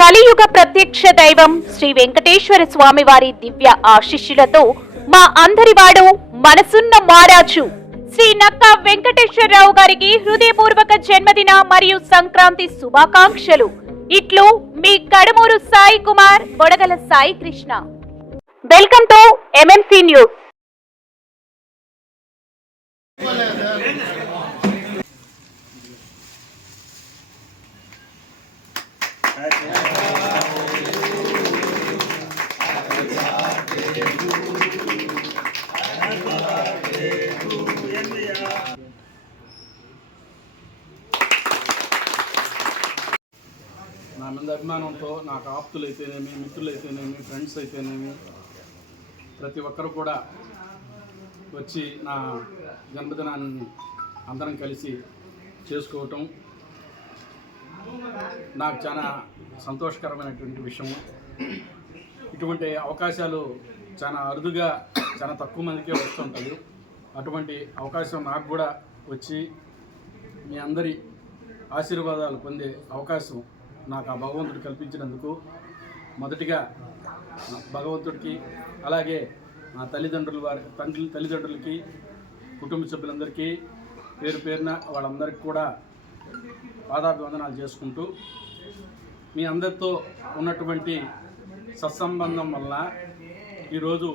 కలియుగ ప్రత్యక్ష దైవం శ్రీ వెంకటేశ్వర స్వామి వారి దివ్య ఆశీస్సులతో మా అందరివాడు మనసున్న మహారాజు శ్రీ నక్కా వెంకటేశ్వరరావు గారికి హృదయపూర్వక జన్మదిన మరియు సంక్రాంతి శుభాకాంక్షలు. ఇట్లు మీ Kadamuru Sai Kumar, Bodagala Sai Krishna. Welcome to MMC news. నా మీద అభిమానంతో నాకు ఆప్తులైతేనేమి, మిత్రులైతేనేమి, ఫ్రెండ్స్ అయితేనేమి ప్రతి ఒక్కరు కూడా వచ్చి నా జన్మదినాన్ని అందరం కలిసి చేసుకోవటం నాకు చాలా సంతోషకరమైనటువంటి విషయం. ఇటువంటి అవకాశాలు చాలా అరుదుగా, చాలా తక్కువ మందికే వస్తుంటుంది. అటువంటి అవకాశం నాకు కూడా వచ్చి మీ అందరి ఆశీర్వాదాలు పొందే అవకాశం నాకు ఆ భగవంతుడు కల్పించినందుకు మొదటిగా భగవంతుడికి, అలాగే నా తల్లిదండ్రులకి, కుటుంబ సభ్యులందరికీ పేరు పేరున వాళ్ళందరికీ కూడా పాదాభివందనాలు చేసుకుంటూ, మీ అందరితో ఉన్నటువంటి సత్సంబంధం వల్ల ఈరోజు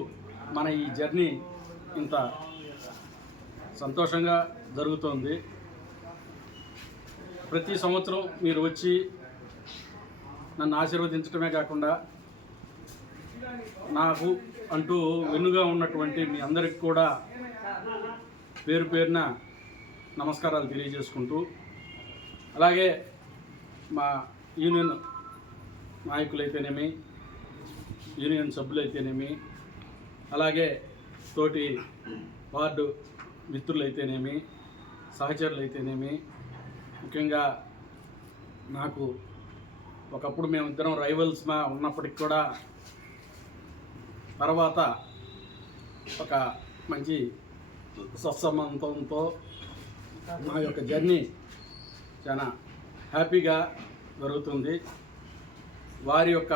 మన ఈ జర్నీ ఇంత సంతోషంగా జరుగుతోంది. ప్రతి సంవత్సరం మీరు వచ్చి నన్ను ఆశీర్వదించడమే కాకుండా నాకు అంటూ వెన్నుగా ఉన్నటువంటి మీ అందరికి కూడా పేరు పేరున నమస్కారాలు తెలియజేసుకుంటూ, అలాగే మా యూనియన్ నాయకులైతేనేమి, యూనియన్ సభ్యులైతేనేమి, అలాగే తోటి వార్డు మిత్రులైతేనేమి, సహచరులైతేనేమి, ముఖ్యంగా నాకు ఒకప్పుడు మేమిద్దరం రైవల్స్గా ఉన్నప్పటికి కూడా తర్వాత ఒక మంచి సత్సంబంధంతో మా యొక్క జర్నీ చాలా హ్యాపీగా జరుగుతుంది. వారి యొక్క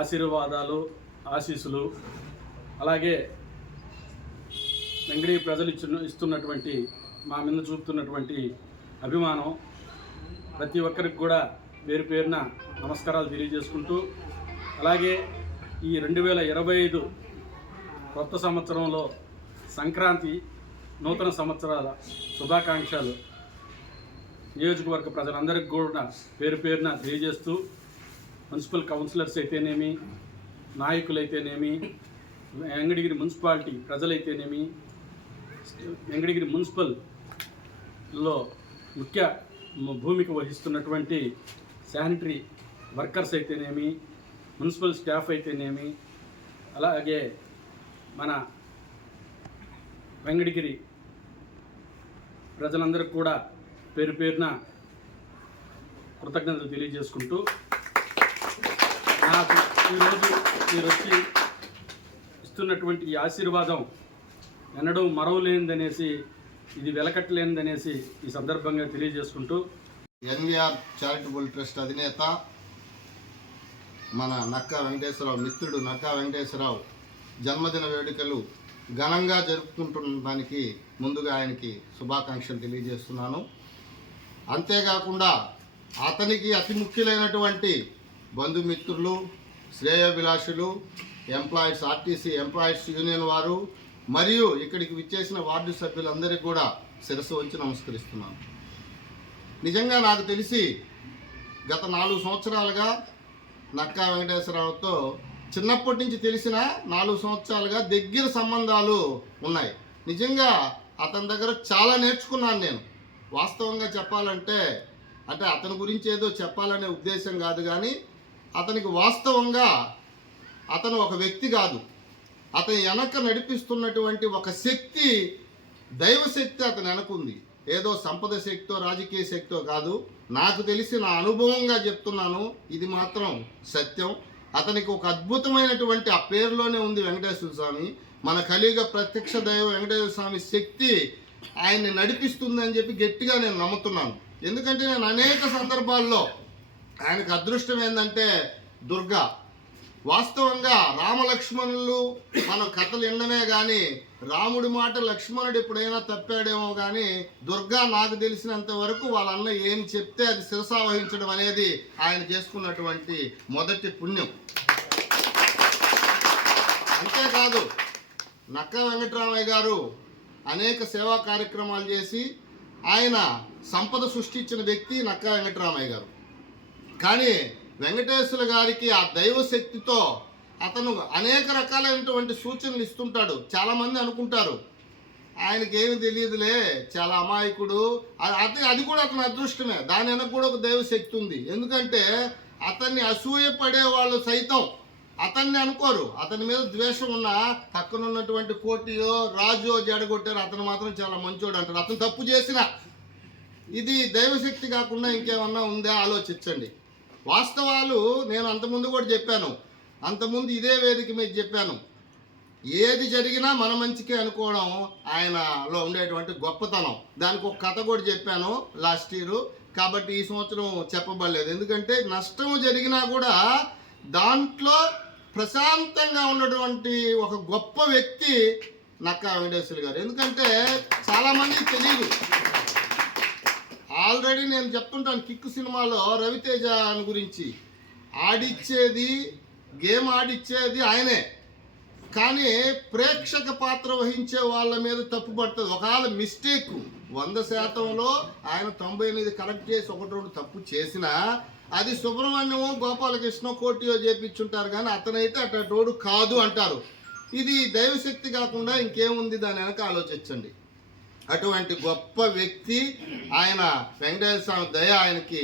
ఆశీర్వాదాలు, ఆశీస్సులు, అలాగే వెంకటగిరి ప్రజలు ఇస్తున్నటువంటి, మా మీద చూపుతున్నటువంటి అభిమానం ప్రతి ఒక్కరికి కూడా పేరు పేరున నమస్కారాలు తెలియజేసుకుంటూ, అలాగే ఈ 2025 కొత్త సంవత్సరంలో సంక్రాంతి నూతన సంవత్సరాల శుభాకాంక్షలు నియోజకవర్గ ప్రజలందరికీ కూడా పేరు పేరున తెలియజేస్తూ, మున్సిపల్ కౌన్సిలర్స్ అయితేనేమి, నాయకులైతేనేమి, వెంకటగిరి మున్సిపాలిటీ ప్రజలైతేనేమి, వెంకటగిరి మున్సిపల్లో ముఖ్య భూమిక వహిస్తున్నటువంటి శానిటరీ వర్కర్స్ అయితేనేమి, మున్సిపల్ స్టాఫ్ అయితేనేమి, అలాగే మన వెంకటగిరి ప్రజలందరికీ కూడా పేరు పేరున కృతజ్ఞతలు తెలియజేసుకుంటూ, నాకు ఈరోజు మీరు వచ్చి ఇస్తున్నటువంటి ఈ ఆశీర్వాదం ఎన్నడూ మరవలేనిదనేసి, ఇది వెలకట్టలేనిదనేసి ఈ సందర్భంగా తెలియజేసుకుంటూ, ఎన్వీఆర్ చారిటబుల్ ట్రస్ట్ అధినేత మన నక్కా వెంకటేశ్వరరావు, మిత్రుడు నక్కా వెంకటేశ్వరరావు జన్మదిన వేడుకలు ఘనంగా జరుపుకుంటున్నదానికి ముందుగా ఆయనకి శుభాకాంక్షలు తెలియజేస్తున్నాను. అంతేకాకుండా అతనికి అతి ముఖ్యులైనటువంటి బంధుమిత్రులు, శ్రేయోభిలాషులు, ఎంప్లాయీస్, ఆర్టీసీ ఎంప్లాయీస్ యూనియన్ వారు, మరియు ఇక్కడికి విచ్చేసిన వార్డు సభ్యులందరికీ కూడా శిరస్సు వంచి నమస్కరిస్తున్నాను. నిజంగా నాకు తెలిసి గత 4 సంవత్సరాలుగా నక్కా వెంకటేశ్వరరావుతో చిన్నప్పటి నుంచి తెలిసిన 4 సంవత్సరాలుగా దగ్గర సంబంధాలు ఉన్నాయి. నిజంగా అతని దగ్గర చాలా నేర్చుకున్నాను నేను. వాస్తవంగా చెప్పాలంటే, అంటే అతని గురించి ఏదో చెప్పాలనే ఉద్దేశం కాదు, కానీ అతనికి వాస్తవంగా అతను ఒక వ్యక్తి కాదు, అతని వెనక నడిపిస్తున్నటువంటి ఒక శక్తి, దైవశక్తి అతని వెనకుంది. ఏదో సంపద శక్తో, రాజకీయ శక్తో కాదు. నాకు తెలిసి నా అనుభవంగా చెప్తున్నాను, ఇది మాత్రం సత్యం. అతనికి ఒక అద్భుతమైనటువంటి, ఆ పేరులోనే ఉంది వెంకటేశ్వర స్వామి, మన కలియుగ ప్రత్యక్ష దైవం వెంకటేశ్వర స్వామి శక్తి ఆయన్ని నడిపిస్తుందని చెప్పి గట్టిగా నేను నమ్ముతున్నాను. ఎందుకంటే నేను అనేక సందర్భాల్లో ఆయనకు అదృష్టం ఏంటంటే దుర్గా. వాస్తవంగా రామలక్ష్మణులు మనం కథలు వినడమే కానీ రాముడి మాట లక్ష్మణుడు ఎప్పుడైనా తప్పాడేమో కానీ దుర్గా నాకు తెలిసినంత వరకు వాళ్ళ అన్న ఏం చెప్తే అది శిరసావహించడం అనేది ఆయన చేసుకున్నటువంటి మొదటి పుణ్యం. అంతేకాదు నక్కా వెంకటరామయ్య గారు అనేక సేవా కార్యక్రమాలు చేసి ఆయన సంపద సృష్టించిన వ్యక్తి నక్కా వెంకటరామయ్య గారు. కానీ వెంకటేశ్వర గారికి ఆ దైవశక్తితో అతను అనేక రకాలైనటువంటి సూచనలు ఇస్తుంటాడు. చాలామంది అనుకుంటారు ఆయనకి ఏమి తెలియదులే, చాలా అమాయకుడు. అది కూడా అతని అదృష్టమే. దాని వెనక కూడా ఒక దైవశక్తి ఉంది. ఎందుకంటే అతన్ని అసూయపడే వాళ్ళు సైతం అతన్ని అనుకోరు. అతని మీద ద్వేషం ఉన్న పక్కన ఉన్నటువంటి కోటియో రాజో జడగొట్టారు, అతను మాత్రం చాలా మంచోడు అంటారు. అతను తప్పు చేసిన ఇది దైవశక్తి కాకుండా ఇంకేమన్నా ఉందా ఆలోచించండి. వాస్తవాలు నేను అంతకుముందు కూడా చెప్పాను, అంతకుముందు ఇదే వేదిక మీద చెప్పాను. ఏది జరిగినా మన మంచికే అనుకోవడం ఆయనలో ఉండేటువంటి గొప్పతనం. దానికి ఒక కథ కూడా చెప్పాను లాస్ట్ ఇయర్, కాబట్టి ఈ సంవత్సరం చెప్పబడలేదు. ఎందుకంటే నష్టం జరిగినా కూడా దాంట్లో ప్రశాంతంగా ఉన్నటువంటి ఒక గొప్ప వ్యక్తి నక్కా వెంకటేశ్వర గారు. ఎందుకంటే చాలామందికి తెలియదు. ఆల్రెడీ నేను చెప్తుంటాను, కిక్కు సినిమాలో రవితేజ గురించి ఆడిచ్చేది గేమ్ ఆడిచ్చేది ఆయనే, కానీ ప్రేక్షక పాత్ర వహించే వాళ్ళ మీద తప్పు పడుతుంది. ఒకవేళ మిస్టేక్ 100%లో ఆయన 98 కరెక్ట్ చేసి 1-2 తప్పు చేసినా అది సుబ్రహ్మణ్యమో గోపాలకృష్ణ కోటియో చేపించుంటారు, కానీ అతనైతే అటోడు కాదు అంటారు. ఇది దైవశక్తి కాకుండా ఇంకేముంది దాని వెనక ఆలోచించండి. అటువంటి గొప్ప వ్యక్తి ఆయన. వెంకటేశ్వర స్వామి దయ ఆయనకి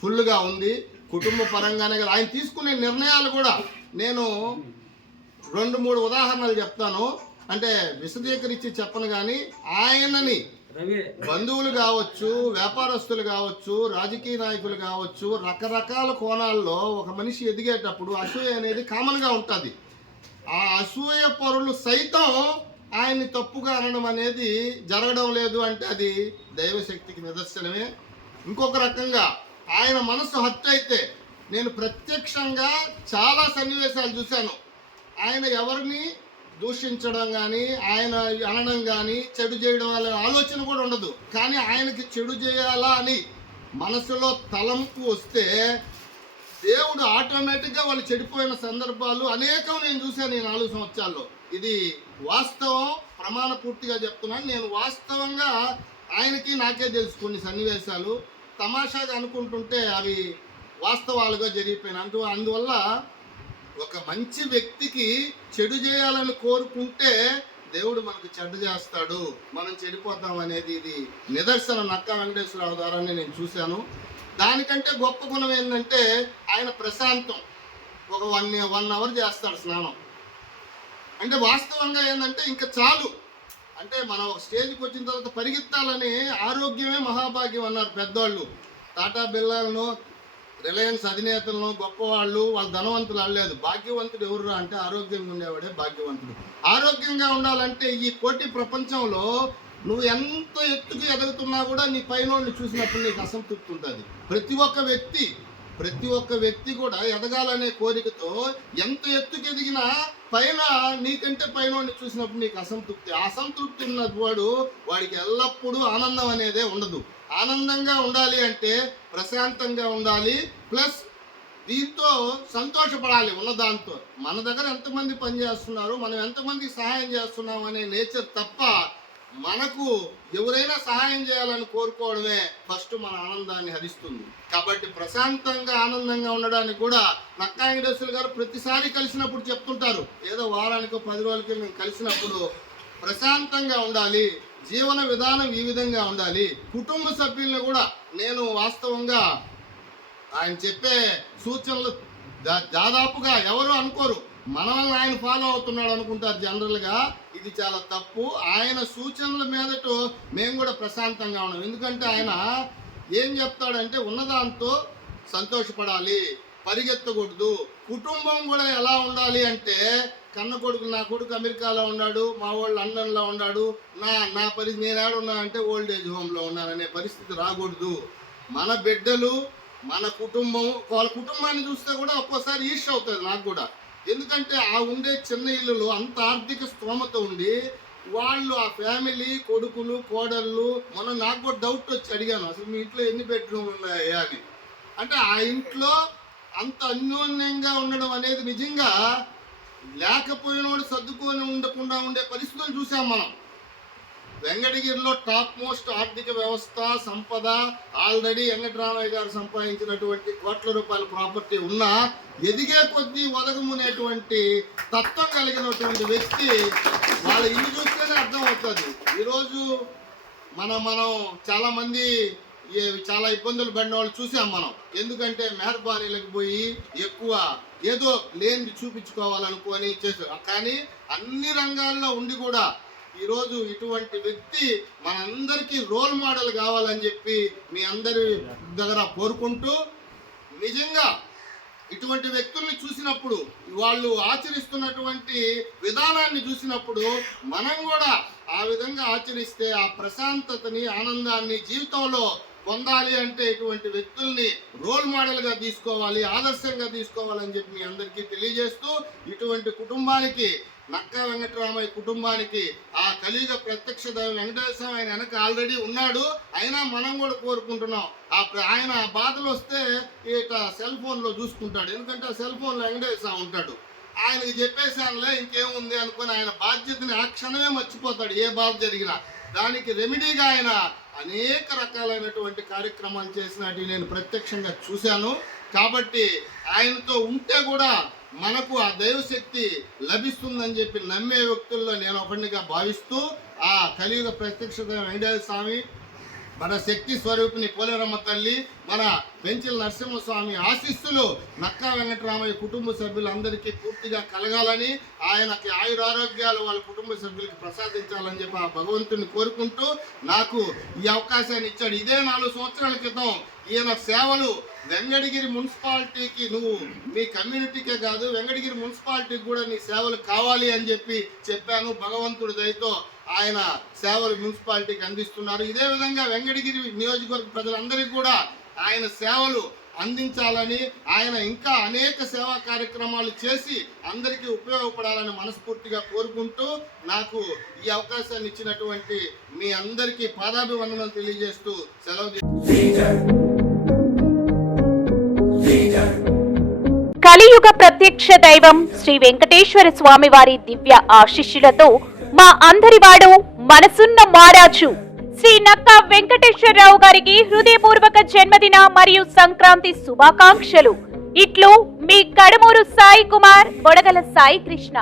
ఫుల్గా ఉంది. కుటుంబ పరంగానే కదా ఆయన తీసుకునే నిర్ణయాలు కూడా నేను 2-3 ఉదాహరణలు చెప్తాను. అంటే విశదీకరించి చెప్పను, కానీ ఆయనని బంధువులు కావచ్చు, వ్యాపారస్తులు కావచ్చు, రాజకీయ నాయకులు కావచ్చు, రకరకాల కోణాల్లో ఒక మనిషి ఎదిగేటప్పుడు అసూయ అనేది కామన్గా ఉంటుంది. ఆ అసూయ పరులు సైతం ఆయన్ని తప్పుగా అనడం అనేది జరగడం లేదు అంటే అది దైవశక్తికి నిదర్శనమే. ఇంకొక రకంగా ఆయన మనసు హత్య అయితే నేను ప్రత్యక్షంగా చాలా సన్నివేశాలు చూశాను. ఆయన ఎవరిని దూషించడం కానీ ఆయన అనడం కానీ చెడు చేయడం అనే ఆలోచన కూడా ఉండదు. కానీ ఆయనకి చెడు చేయాలా అని మనసులో తలంపు వస్తే దేవుడు ఆటోమేటిక్గా వాళ్ళు చెడిపోయిన సందర్భాలు అనేకం నేను చూశాను ఈ 4 సంవత్సరాల్లో. ఇది వాస్తవం, ప్రమాణ పూర్తిగా చెప్తున్నాను. నేను వాస్తవంగా ఆయనకి నాకే తెలుసు కొన్ని సన్నివేశాలు తమాషాగా అనుకుంటుంటే అవి వాస్తవాలుగా జరిగిపోయినాయి. అందువల్ల ఒక మంచి వ్యక్తికి చెడు చేయాలని కోరుకుంటే దేవుడు మనకు చెడ్డ చేస్తాడు, మనం చెడిపోతాం అనేది ఇది నిదర్శనం నక్కా వెంకటేశ్వరరావు ద్వారానే నేను చూశాను. దానికంటే గొప్ప గుణం ఏంటంటే ఆయన ప్రశాంతం. ఒక 1 అవర్ చేస్తాడు స్నానం. అంటే వాస్తవంగా ఏంటంటే ఇంకా చాలు. అంటే మనం ఒక స్టేజ్కి వచ్చిన తర్వాత పరిగెత్తాలని, ఆరోగ్యమే మహాభాగ్యం అన్నారు పెద్దవాళ్ళు. టాటా బిర్లాలను, రిలయన్స్ అధినేతలను, గొప్పవాళ్ళు వాళ్ళ ధనవంతులు అనలేదు. భాగ్యవంతుడు ఎవరు అంటే ఆరోగ్యంగా ఉండేవాడే భాగ్యవంతుడు. ఆరోగ్యంగా ఉండాలంటే ఈ పోటీ ప్రపంచంలో నువ్వు ఎంత ఎత్తుకు ఎదుగుతున్నా కూడా నీ పైనోడిని చూసినప్పుడు నీకు అసంతృప్తి ఉంటుంది. ప్రతి ఒక్క వ్యక్తి కూడా ఎదగాలనే కోరికతో ఎంత ఎత్తుకు ఎదిగినా పైన నీకంటే పైనోడిని చూసినప్పుడు నీకు అసంతృప్తి ఉన్న వాడికి ఎల్లప్పుడూ ఆనందం అనేదే ఉండదు. ఆనందంగా ఉండాలి అంటే ప్రశాంతంగా ఉండాలి, ప్లస్ దీంతో సంతోషపడాలి ఉన్నదాంతో. మన దగ్గర ఎంతమంది పనిచేస్తున్నారు, మనం ఎంతమందికి సహాయం చేస్తున్నాం అనే నేచర్ తప్ప మనకు ఎవరైనా సహాయం చేయాలని కోరుకోవడమే ఫస్ట్ మన ఆనందాన్ని హరిస్తుంది. కాబట్టి ప్రశాంతంగా ఆనందంగా ఉండడానికి కూడా నక్కా వెంకటేశ్వర గారు ప్రతిసారి కలిసినప్పుడు చెప్తుంటారు, ఏదో వారానికో 10 రోజులకి మేము కలిసినప్పుడు ప్రశాంతంగా ఉండాలి, జీవన విధానం ఈ విధంగా ఉండాలి. కుటుంబ సభ్యులను కూడా నేను వాస్తవంగా ఆయన చెప్పే సూచనలు దాదాపుగా ఎవరు అనుకోరు, మనల్ని ఆయన ఫాలో అవుతున్నాడు అనుకుంటారు జనరల్గా. ఇది చాలా తప్పు. ఆయన సూచనల మీదట మేము కూడా ప్రశాంతంగా ఉన్నాం. ఎందుకంటే ఆయన ఏం చెప్తాడంటే ఉన్నదాంతో సంతోషపడాలి, పరిగెత్తకూడదు. కుటుంబం కూడా ఎలా ఉండాలి అంటే కన్న కొడుకు, నా కొడుకు అమెరికాలో ఉన్నాడు, మా వాళ్ళు లండన్లో ఉన్నాడు, నా పరిస్థితి నేనేడున్నా అంటే ఓల్డ్ ఏజ్ హోమ్లో ఉన్నాననే పరిస్థితి రాకూడదు. మన బిడ్డలు, మన కుటుంబం, వాళ్ళ కుటుంబాన్ని చూస్తే కూడా ఒక్కోసారి ఈర్ష్య అవుతుంది నాకు కూడా. ఎందుకంటే ఆ ఉండే చిన్న ఇల్లులో అంత ఆర్థిక స్తోమత ఉండి వాళ్ళు ఆ ఫ్యామిలీ, కొడుకులు, కోడళ్ళు, మొన్న నాకు కూడా డౌట్ వచ్చి అడిగాను, అసలు మీ ఇంట్లో ఎన్ని బెడ్రూమ్లు ఉన్నాయా అని. అంటే ఆ ఇంట్లో అంత అన్యోన్యంగా ఉండడం అనేది నిజంగా లేకపోయినోడు సర్దుకొని ఉండకుండా ఉండే పరిస్థితులు చూసాం మనం. వెంకటగిరిలో టాప్ మోస్ట్ ఆర్థిక వ్యవస్థ, సంపద ఆల్రెడీ వెంకటరామయ్య గారు సంపాదించినటువంటి కోట్ల రూపాయల ప్రాపర్టీ ఉన్నా ఎదిగే కొద్దీ ఒదగమునేటువంటి తత్వం కలిగినటువంటి వ్యక్తి. వాళ్ళ ఇల్లు చూస్తేనే అర్థమవుతుంది. ఈరోజు మనం చాలామంది చాలా ఇబ్బందులు పడిన వాళ్ళు చూసాం మనం. ఎందుకంటే మెహర్బానీలకు పోయి ఎక్కువ ఏదో లేనిది చూపించుకోవాలనుకొని చేశారు. కానీ అన్ని రంగాల్లో ఉండి కూడా ఈరోజు ఇటువంటి వ్యక్తి మనందరికీ రోల్ మోడల్ కావాలని చెప్పి మీ అందరి దగ్గర కోరుకుంటూ, నిజంగా ఇటువంటి వ్యక్తుల్ని చూసినప్పుడు, వాళ్ళు ఆచరిస్తున్నటువంటి విధానాన్ని చూసినప్పుడు మనం కూడా ఆ విధంగా ఆచరిస్తే ఆ ప్రశాంతతని, ఆనందాన్ని జీవితంలో పొందాలి అంటే ఇటువంటి వ్యక్తుల్ని రోల్ మోడల్గా తీసుకోవాలి, ఆదర్శంగా తీసుకోవాలని చెప్పి మీ అందరికీ తెలియజేస్తూ, ఇటువంటి కుటుంబానికి, నక్కా వెంకటరామయ్య కుటుంబానికి ఆ కలియుగ ప్రత్యక్ష దైవం వెంకటేశ్వర స్వామి ఆయన వెనక ఆల్రెడీ ఉన్నాడు. అయినా మనం కూడా కోరుకుంటున్నాం ఆయన బాధలు వస్తే ఇక సెల్ ఫోన్లో చూసుకుంటాడు. ఎందుకంటే ఆ సెల్ ఫోన్లో వెంకటేశ్వర స్వామి ఉంటాడు. ఆయనకి చెప్పేసానులే ఇంకేముంది అనుకుని ఆయన బాధ్యతని ఆ క్షణమే మర్చిపోతాడు ఏ బాధ జరిగినా. దానికి రెమెడీగా ఆయన అనేక రకాలైనటువంటి కార్యక్రమాలు చేసినట్టు నేను ప్రత్యక్షంగా చూశాను. కాబట్టి ఆయనతో ఉంటే కూడా మనకు ఆ దైవశక్తి లభిస్తుందని చెప్పి నమ్మే వ్యక్తుల్లో నేను ఒకటిగా భావిస్తూ, ఆ కలియుగ ప్రత్యక్ష వెంకటేశ్వర స్వామి, మన శక్తి స్వరూపిణి పోలేరమ్మ తల్లి, మన పెంచిల నరసింహస్వామి ఆశీస్సులు నక్కా వెంకటరామయ్య కుటుంబ సభ్యులందరికీ పూర్తిగా కలగాలని, ఆయనకి ఆయురారోగ్యాలు వాళ్ళ కుటుంబ సభ్యులకి ప్రసాదించాలని చెప్పి ఆ భగవంతుని కోరుకుంటూ నాకు ఈ అవకాశాన్ని ఇచ్చాడు. ఇదే 4 సంవత్సరాల క్రితం ఈయన సేవలు వెంకటగిరి మున్సిపాలిటీకి, నువ్వు మీ కమ్యూనిటీకే కాదు వెంకటగిరి మున్సిపాలిటీకి కూడా నీ సేవలు కావాలి అని చెప్పాను. భగవంతుడి దయతో ఆయన సేవలు మున్సిపాలిటీకి అందిస్తున్నారు. ఇదే విధంగా వెంకటగిరి నియోజకవర్గ ప్రజలందరికీ కూడా ఆయన సేవలు అందించాలని, ఆయన ఇంకా అనేక సేవా కార్యక్రమాలు చేసి అందరికీ ఉపయోగపడాలని మనస్ఫూర్తిగా కోరుకుంటూ, నాకు ఈ అవకాశాన్ని ఇచ్చినటువంటి మీ అందరికీ పాదాభివందనలు తెలియజేస్తూ సెలవు. కలియుగ ప్రత్యక్ష దైవం శ్రీ వెంకటేశ్వర స్వామి వారి దివ్య ఆశీస్సులతో మా అందరి వాడు, మనసున్న మారాజు శ్రీ నక్కా వెంకటేశ్వరరావు గారికి హృదయపూర్వక జన్మదిన మరియు సంక్రాంతి శుభాకాంక్షలు. ఇట్లు మీ కడమూరు సాయి కుమార్, బొడగల సాయి కృష్ణ.